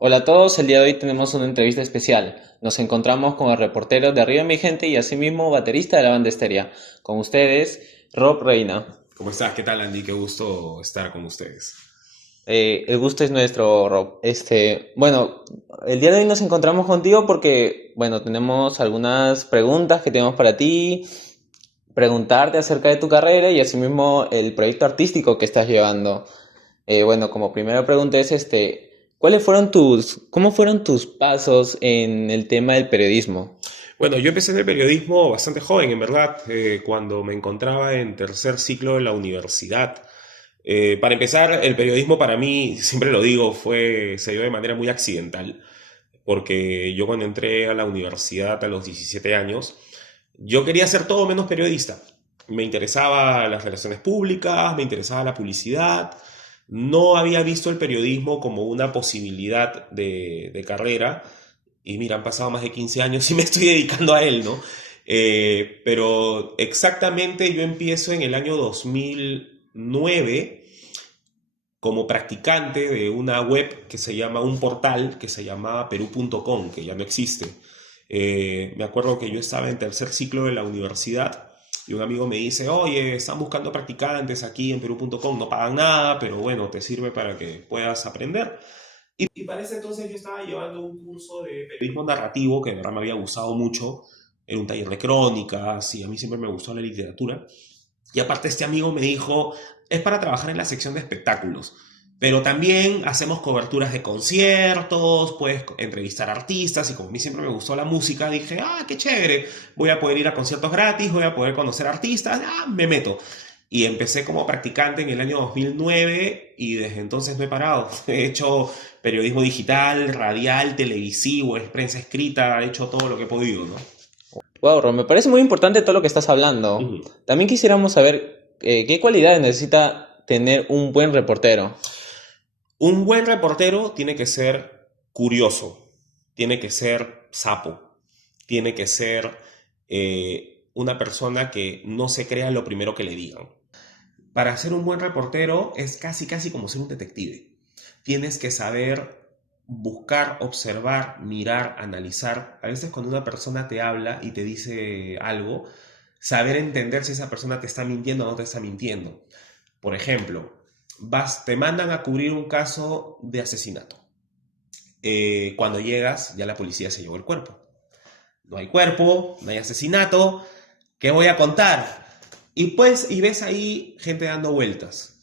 Hola a todos, el día de hoy tenemos una entrevista especial. Nos encontramos con el reportero de Arriba Mi Gente y asimismo baterista de la banda Esteria. Con ustedes, Rob Reina. ¿Cómo estás? ¿Qué tal, Andy? Qué gusto estar con ustedes. El gusto es nuestro, Rob. Bueno, el día de hoy nos encontramos contigo porque, bueno, tenemos algunas preguntas que tenemos para ti, preguntarte acerca de tu carrera y asimismo el proyecto artístico que estás llevando. Bueno, como primera pregunta es cómo fueron tus pasos en el tema del periodismo? Bueno, yo empecé en el periodismo bastante joven, en verdad, cuando me encontraba en tercer ciclo de la universidad. Para empezar, el periodismo para mí, siempre lo digo, se dio de manera muy accidental, porque yo cuando entré a la universidad a los 17 años, yo quería ser todo menos periodista. Me interesaba las relaciones públicas, me interesaba la publicidad. No había visto el periodismo como una posibilidad de carrera. Y mira, han pasado más de 15 años y me estoy dedicando a él, ¿no? Pero exactamente yo empiezo en el año 2009 como practicante de una web que se llama, un portal que se llamaba Perú.com, que ya no existe. Me acuerdo que yo estaba en tercer ciclo de la universidad y un amigo me dice, oye, están buscando practicantes aquí en Perú.com, no pagan nada, pero bueno, te sirve para que puedas aprender. Y para ese entonces yo estaba llevando un curso de periodismo narrativo que de verdad me había gustado mucho. Era un taller de crónicas y a mí siempre me gustó la literatura. Y aparte este amigo me dijo, es para trabajar en la sección de espectáculos, pero también hacemos coberturas de conciertos, puedes entrevistar artistas y como a mí siempre me gustó la música, dije, ah, qué chévere, voy a poder ir a conciertos gratis, voy a poder conocer artistas, ah, me meto. Y empecé como practicante en el año 2009 y desde entonces no he parado. He hecho periodismo digital, radial, televisivo, prensa escrita, he hecho todo lo que he podido, ¿no? Wow, Rob, me parece muy importante todo lo que estás hablando. Ujú. También quisiéramos saber qué cualidades necesita tener un buen reportero. Un buen reportero tiene que ser curioso, tiene que ser sapo, tiene que ser una persona que no se crea lo primero que le digan. Para ser un buen reportero es casi casi como ser un detective. Tienes que saber buscar, observar, mirar, analizar. A veces cuando una persona te habla y te dice algo, saber entender si esa persona te está mintiendo o no te está mintiendo. Por ejemplo, te mandan a cubrir un caso de asesinato. Cuando llegas, ya la policía se llevó el cuerpo. No hay cuerpo, no hay asesinato. ¿Qué voy a contar? Y pues, y ves ahí gente dando vueltas.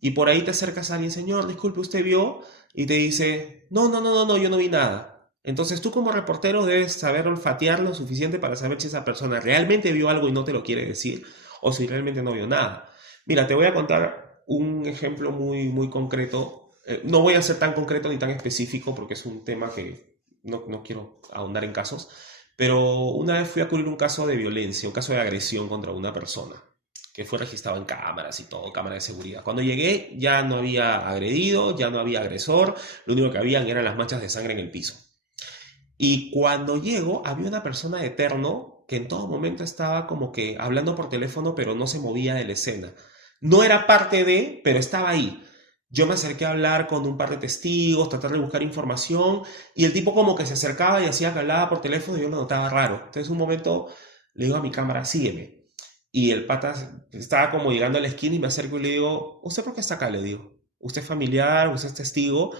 Y por ahí te acercas a alguien, señor, disculpe, ¿usted vio? Y te dice, no, no, no, no, no, yo no vi nada. Entonces tú como reportero debes saber olfatear lo suficiente para saber si esa persona realmente vio algo y no te lo quiere decir, o si realmente no vio nada. Mira, te voy a contar un ejemplo muy, muy concreto. No voy a ser tan concreto ni tan específico porque es un tema que no quiero ahondar en casos, pero una vez fui a cubrir un caso de violencia, un caso de agresión contra una persona que fue registrado en cámaras y todo, cámaras de seguridad. Cuando llegué ya no había agredido, ya no había agresor, lo único que habían eran las manchas de sangre en el piso. Y cuando llego había una persona de terno que en todo momento estaba como que hablando por teléfono pero no se movía de la escena. No era parte de, pero estaba ahí. Yo me acerqué a hablar con un par de testigos, tratar de buscar información y el tipo como que se acercaba y hacía que hablaba por teléfono y yo lo notaba raro. Entonces un momento le digo a mi cámara, sígueme. Y el pata estaba como llegando a la esquina y me acerco y le digo, ¿usted por qué está acá? Le digo, ¿usted es familiar? ¿Usted es testigo?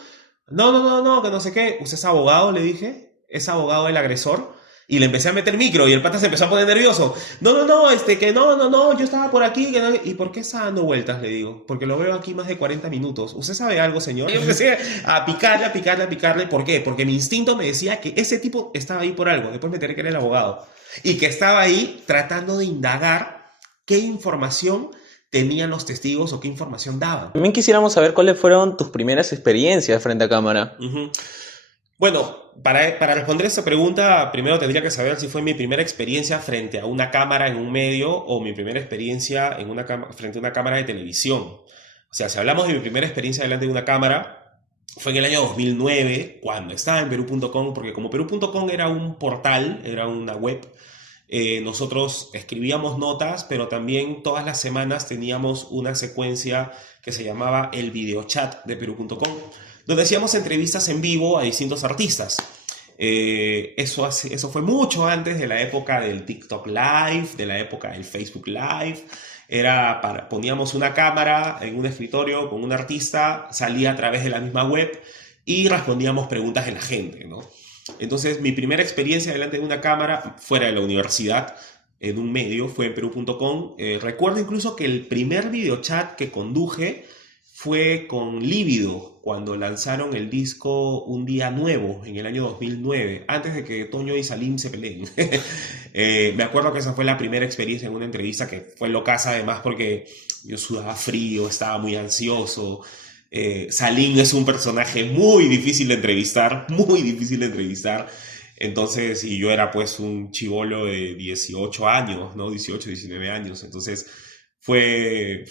No, no, no, no, que no sé qué. ¿Usted es abogado? Le dije, ¿es abogado del agresor? Y le empecé a meter micro y el pata se empezó a poner nervioso. No, no, no, que no, no, no, yo estaba por aquí. Que no. ¿Y por qué está dando vueltas? Le digo, porque lo veo aquí más de 40 minutos. ¿Usted sabe algo, señor? Yo empecé a picarle, a picarle, a picarle. ¿Por qué? Porque mi instinto me decía que ese tipo estaba ahí por algo. Después me enteré que era el abogado. Y que estaba ahí tratando de indagar qué información tenían los testigos o qué información daban. También quisiéramos saber cuáles fueron tus primeras experiencias frente a cámara. Ujú. Bueno, para responder esta pregunta, primero tendría que saber si fue mi primera experiencia frente a una cámara en un medio o mi primera experiencia en frente a una cámara de televisión. O sea, si hablamos de mi primera experiencia delante de una cámara, fue en el año 2009, cuando estaba en Perú.com, porque como Perú.com era un portal, era una web, nosotros escribíamos notas, pero también todas las semanas teníamos una secuencia que se llamaba el videochat de Perú.com, donde hacíamos entrevistas en vivo a distintos artistas. Eso fue mucho antes de la época del TikTok Live, de la época del Facebook Live. Poníamos una cámara en un escritorio con un artista, salía a través de la misma web y respondíamos preguntas de la gente, ¿no? Entonces, mi primera experiencia delante de una cámara, fuera de la universidad, en un medio, fue en Perú.com. Recuerdo incluso que el primer videochat que conduje fue con Lívido, cuando lanzaron el disco Un Día Nuevo, en el año 2009, antes de que Toño y Salim se peleen. Me acuerdo que esa fue la primera experiencia en una entrevista, que fue locaza además porque yo sudaba frío, estaba muy ansioso. Salim es un personaje muy difícil de entrevistar, muy difícil de entrevistar. Entonces, y yo era pues un chibolo de 18 años, ¿no? 18, 19 años. Entonces, fue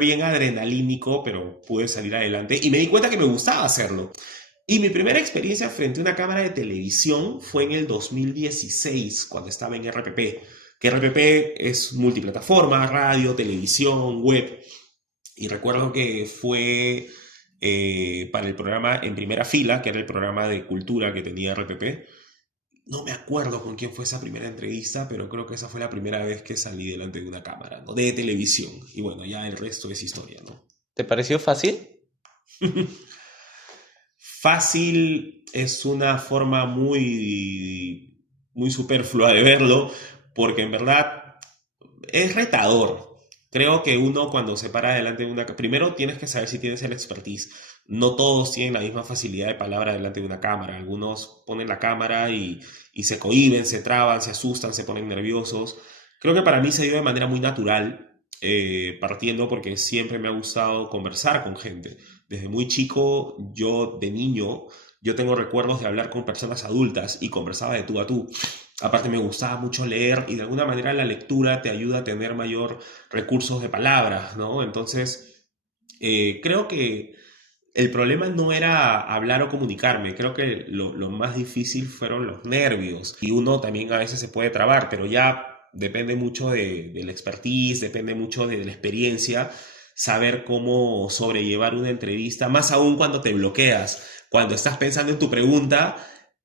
bien adrenalínico, pero pude salir adelante y me di cuenta que me gustaba hacerlo. Y mi primera experiencia frente a una cámara de televisión fue en el 2016, cuando estaba en RPP, que RPP es multiplataforma, radio, televisión, web. Y recuerdo que fue para el programa En Primera Fila, que era el programa de cultura que tenía RPP. No me acuerdo con quién fue esa primera entrevista, pero creo que esa fue la primera vez que salí delante de una cámara, ¿no? De televisión. Y bueno, ya el resto es historia, ¿no? ¿Te pareció fácil? Fácil es una forma muy superflua de verlo, porque en verdad es retador. Creo que uno cuando se para delante de una... Primero tienes que saber si tienes el expertise. No todos tienen la misma facilidad de palabra delante de una cámara. Algunos ponen la cámara y se cohíben, se traban, se asustan, se ponen nerviosos. Creo que para mí se dio de manera muy natural, partiendo porque siempre me ha gustado conversar con gente. Desde muy chico, yo de niño, yo tengo recuerdos de hablar con personas adultas y conversaba de tú a tú. Aparte me gustaba mucho leer y de alguna manera la lectura te ayuda a tener mayor recursos de palabras, ¿no? Entonces, creo que el problema no era hablar o comunicarme, creo que lo más difícil fueron los nervios. Y uno también a veces se puede trabar, pero ya depende mucho de la expertise, depende mucho de la experiencia, saber cómo sobrellevar una entrevista, más aún cuando te bloqueas, cuando estás pensando en tu pregunta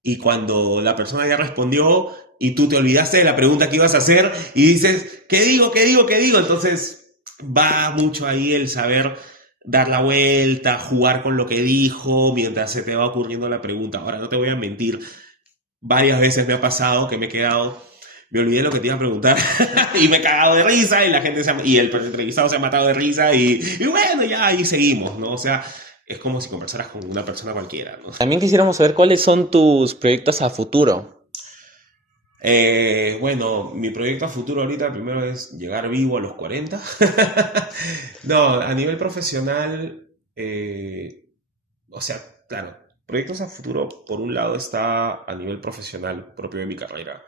y cuando la persona ya respondió y tú te olvidaste de la pregunta que ibas a hacer y dices, ¿qué digo? ¿Qué digo? ¿Qué digo? Entonces va mucho ahí el saber dar la vuelta, jugar con lo que dijo mientras se te va ocurriendo la pregunta. Ahora, no te voy a mentir, varias veces me ha pasado que me olvidé lo que te iba a preguntar y me he cagado de risa y y el entrevistado se ha matado de risa y bueno, ya ahí seguimos, ¿no? O sea, es como si conversaras con una persona cualquiera, ¿no? También quisiéramos saber cuáles son tus proyectos a futuro. Bueno, mi proyecto a futuro ahorita primero es llegar vivo a los 40. No, a nivel profesional, o sea, claro, proyectos a futuro, por un lado está a nivel profesional propio de mi carrera,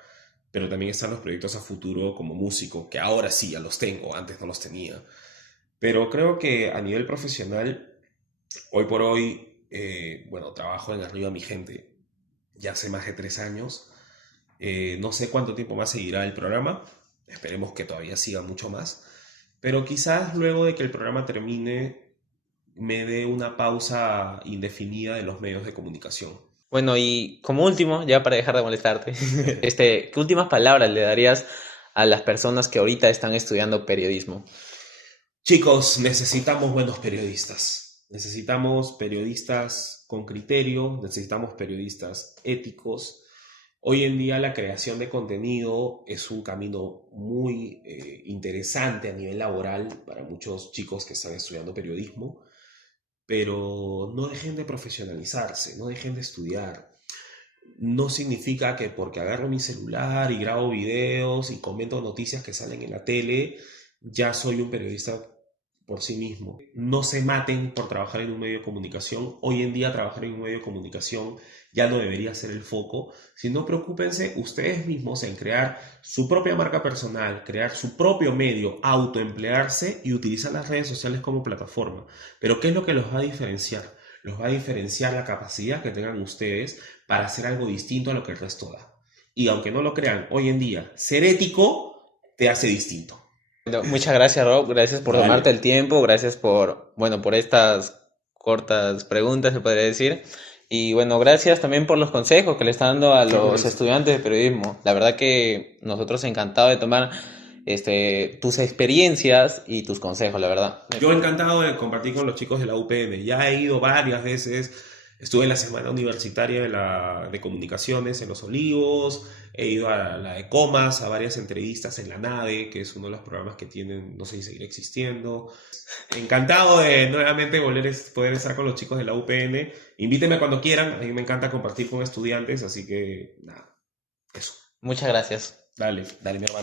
pero también están los proyectos a futuro como músico, que ahora sí ya los tengo, antes no los tenía. Pero creo que a nivel profesional, hoy por hoy, bueno, trabajo en Arriba Mi Gente ya hace más de 3 años. No sé cuánto tiempo más seguirá el programa, esperemos que todavía siga mucho más, pero quizás luego de que el programa termine me dé una pausa indefinida de los medios de comunicación. Bueno, y como último, ya para dejar de molestarte, ¿qué últimas palabras le darías a las personas que ahorita están estudiando periodismo? Chicos, necesitamos buenos periodistas, necesitamos periodistas con criterio, necesitamos periodistas éticos. Hoy en día la creación de contenido es un camino muy interesante a nivel laboral para muchos chicos que están estudiando periodismo, pero no dejen de profesionalizarse, no dejen de estudiar. No significa que porque agarro mi celular y grabo videos y comento noticias que salen en la tele, ya soy un periodista por sí mismo. No se maten por trabajar en un medio de comunicación. Hoy en día trabajar en un medio de comunicación ya no debería ser el foco, sino preocúpense ustedes mismos en crear su propia marca personal, crear su propio medio, autoemplearse y utilizar las redes sociales como plataforma. Pero ¿qué es lo que los va a diferenciar? Los va a diferenciar la capacidad que tengan ustedes para hacer algo distinto a lo que el resto da. Y aunque no lo crean, hoy en día, ser ético te hace distinto. Bueno, muchas gracias, Rob. Gracias por Vale. tomarte el tiempo. Gracias por, bueno, por estas cortas preguntas, se podría decir. Y bueno, gracias también por los consejos que le están dando a los Listo. estudiantes de periodismo. La verdad que nosotros encantados de tomar tus experiencias y tus consejos, la verdad. Yo encantado de compartir con los chicos de la UPN. Ya he ido varias veces. Estuve en la semana universitaria de comunicaciones en Los Olivos. He ido a la de Comas, a varias entrevistas en La Nave, que es uno de los programas que tienen, no sé si seguirá existiendo. Encantado de nuevamente poder estar con los chicos de la UPN. Invítenme cuando quieran. A mí me encanta compartir con estudiantes, así que nada, eso. Muchas gracias. Dale, dale, mi hermano.